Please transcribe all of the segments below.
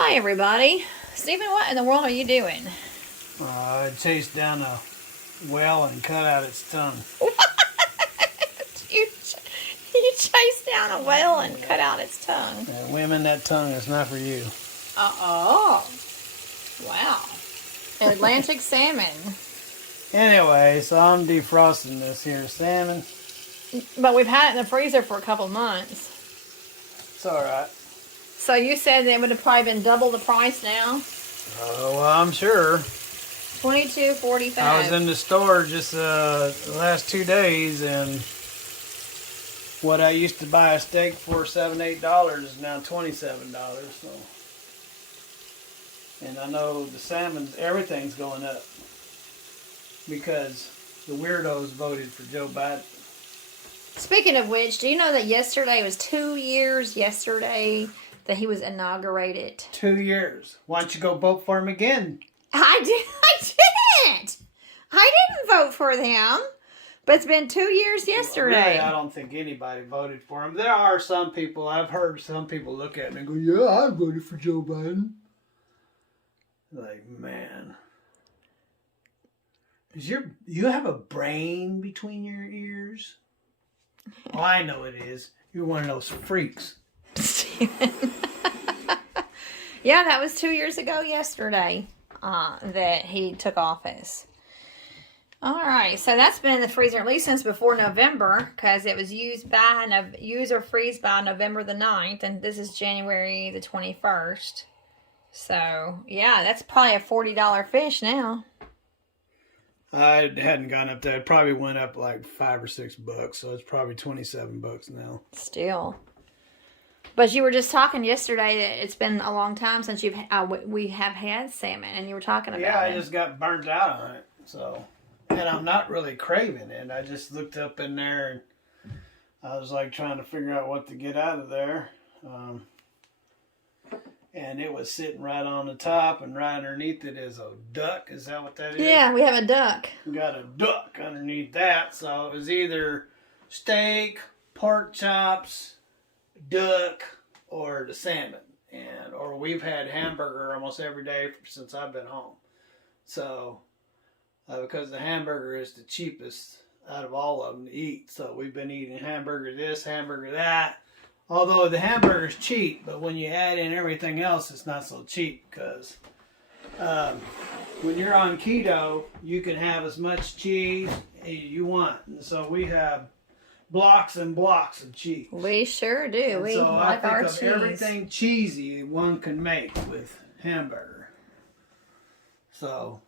Hi, everybody. Stephen, what in the world are you doing? I chased down a whale and cut out its tongue. What? You chased down a whale and cut out its tongue. Women, that tongue is not for you. Oh. Wow. Atlantic salmon. Anyway, so I'm defrosting this here salmon. But we've had it in the freezer for a couple months. It's alright. So you said it would have probably been double the price now? Oh, well, I'm sure. $22.45. I was in the store just the last 2 days, and what I used to buy a steak for $7-8 is now $27. So, and I know the salmon, everything's going up because the weirdos voted for Joe Biden. Speaking of which, do you know that yesterday was 2 years yesterday that he was inaugurated? 2 years. Why don't you go vote for him again? I didn't. I didn't vote for them. But it's been 2 years yesterday. Well, really, I don't think anybody voted for him. There are some people, I've heard some people look at me and go, yeah, I voted for Joe Biden. Like, man. You have a brain between your ears? Oh, I know it is. You're one of those freaks. Yeah, that was 2 years ago yesterday that he took office. All right, so that's been in the freezer at least since before November because it was use or freeze by November the 9th, and this is January the 21st. So, yeah, that's probably a $40 fish now. I hadn't gone up there. It probably went up like $5 or $6, so it's probably $27 now. Still. But you were just talking yesterday that it's been a long time since we have had salmon, and you were talking about it. Yeah, I just got burnt out on it, so... And I'm not really craving it. I just looked up in there and I was like trying to figure out what to get out of there. And it was sitting right on the top, and right underneath it is a duck. Is that what that is? Yeah, we have a duck. We got a duck underneath that. So it was either steak, pork chops, duck, or the salmon. Or we've had hamburger almost every day since I've been home. So... because the hamburger is the cheapest out of all of them to eat. So we've been eating hamburger this, hamburger that. Although the hamburger's cheap, but when you add in everything else, it's not so cheap because when you're on keto, you can have as much cheese as you want. And so we have blocks and blocks of cheese. We sure do. And we so like our I think of everything cheesy one can make with hamburger. So,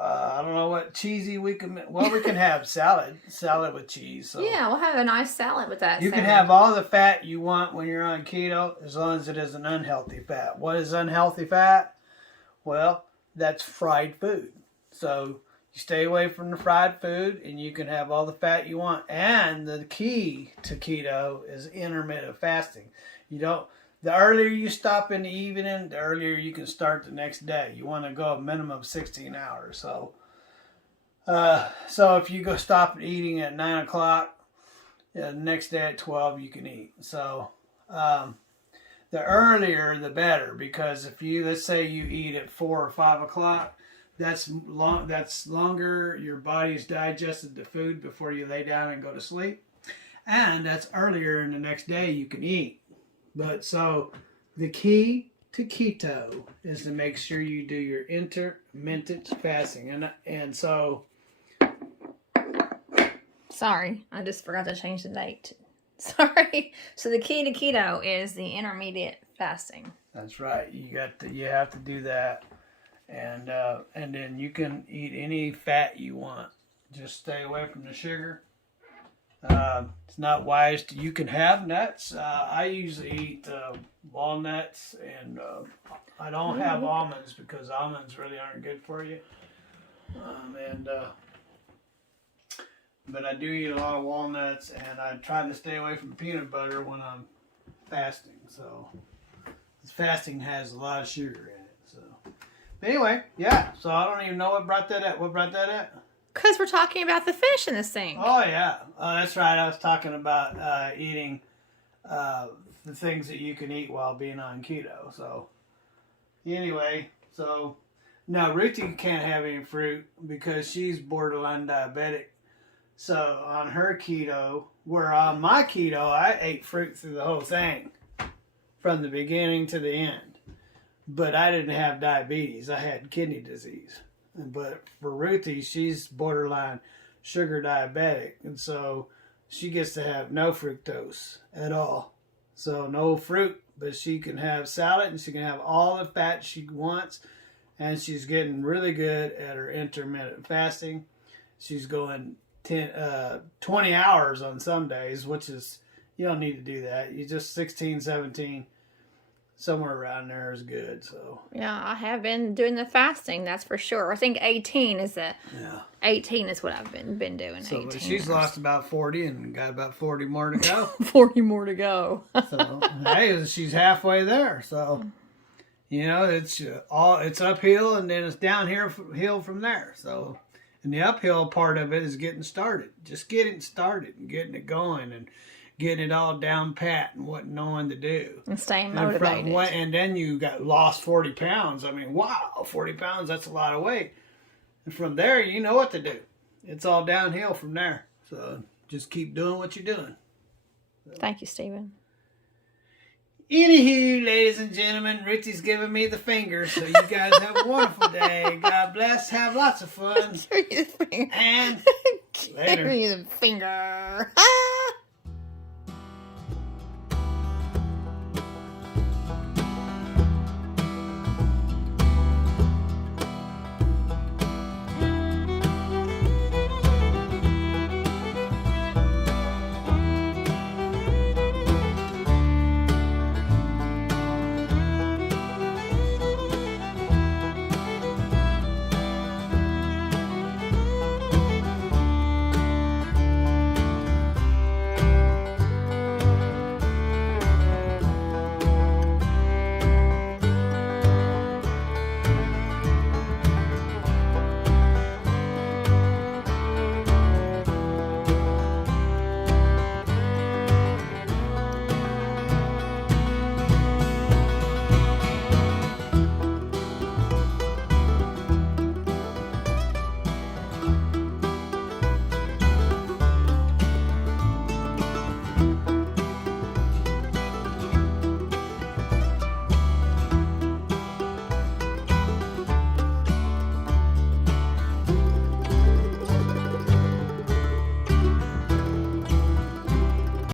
I don't know what cheesy we can... Well, we can have salad with cheese. So. Yeah, we'll have a nice salad with that. You can have all the fat you want when you're on keto, as long as it is an unhealthy fat. What is unhealthy fat? Well, that's fried food. So, you stay away from the fried food, and you can have all the fat you want. And the key to keto is intermittent fasting. The earlier you stop in the evening, the earlier you can start the next day. You want to go a minimum of 16 hours. So if you go stop eating at 9 o'clock, the next day at 12 you can eat. So the earlier the better, because if let's say you eat at 4 or 5 o'clock, that's longer. Your body's digested the food before you lay down and go to sleep, and that's earlier in the next day you can eat. But so the key to keto is to make sure you do your intermittent fasting. And so... Sorry, I just forgot to change the date. Sorry. So the key to keto is the intermediate fasting. That's right. You have to do that. And then you can eat any fat you want. Just stay away from the sugar. It's not wise you can have nuts. I usually eat walnuts, and I don't have almonds because almonds really aren't good for you. But I do eat a lot of walnuts, and I try to stay away from peanut butter when I'm fasting. So fasting has a lot of sugar in it. So, but anyway, yeah. So I don't even know what brought that up. What brought that up? Because we're talking about the fish in the sink. Oh, yeah. Oh, that's right. I was talking about eating the things that you can eat while being on keto. So Anyway, so no, Ruthie can't have any fruit because she's borderline diabetic. So on her keto, where on my keto, I ate fruit through the whole thing from the beginning to the end. But I didn't have diabetes. I had kidney disease. But for Ruthie, she's borderline sugar diabetic. And so she gets to have no fructose at all. So no fruit, but she can have salad and she can have all the fat she wants. And she's getting really good at her intermittent fasting. She's going 20 hours on some days, which is, you don't need to do that. You just 16, 17, somewhere around there is good. So yeah, I have been doing the fasting, that's for sure. I think 18 is the 18 is what I've been doing. So 18 she's hours. lost about 40 and got about 40 more to go. 40 more to go. So hey, she's halfway there. So you know, it's uphill and then it's downhill from there. So, and the uphill part of it is getting started, just getting started and getting it going and getting it all down pat and what knowing to do And staying motivated. And then you got lost 40 pounds. I mean, wow, 40 pounds, that's a lot of weight. And from there, you know what to do. It's all downhill from there. So just keep doing what you're doing. Thank you, Stephen. Anywho, ladies and gentlemen, Richie's giving me the finger, so you guys have a wonderful day. God bless. Have lots of fun. Give me the finger. And Give later. me the finger.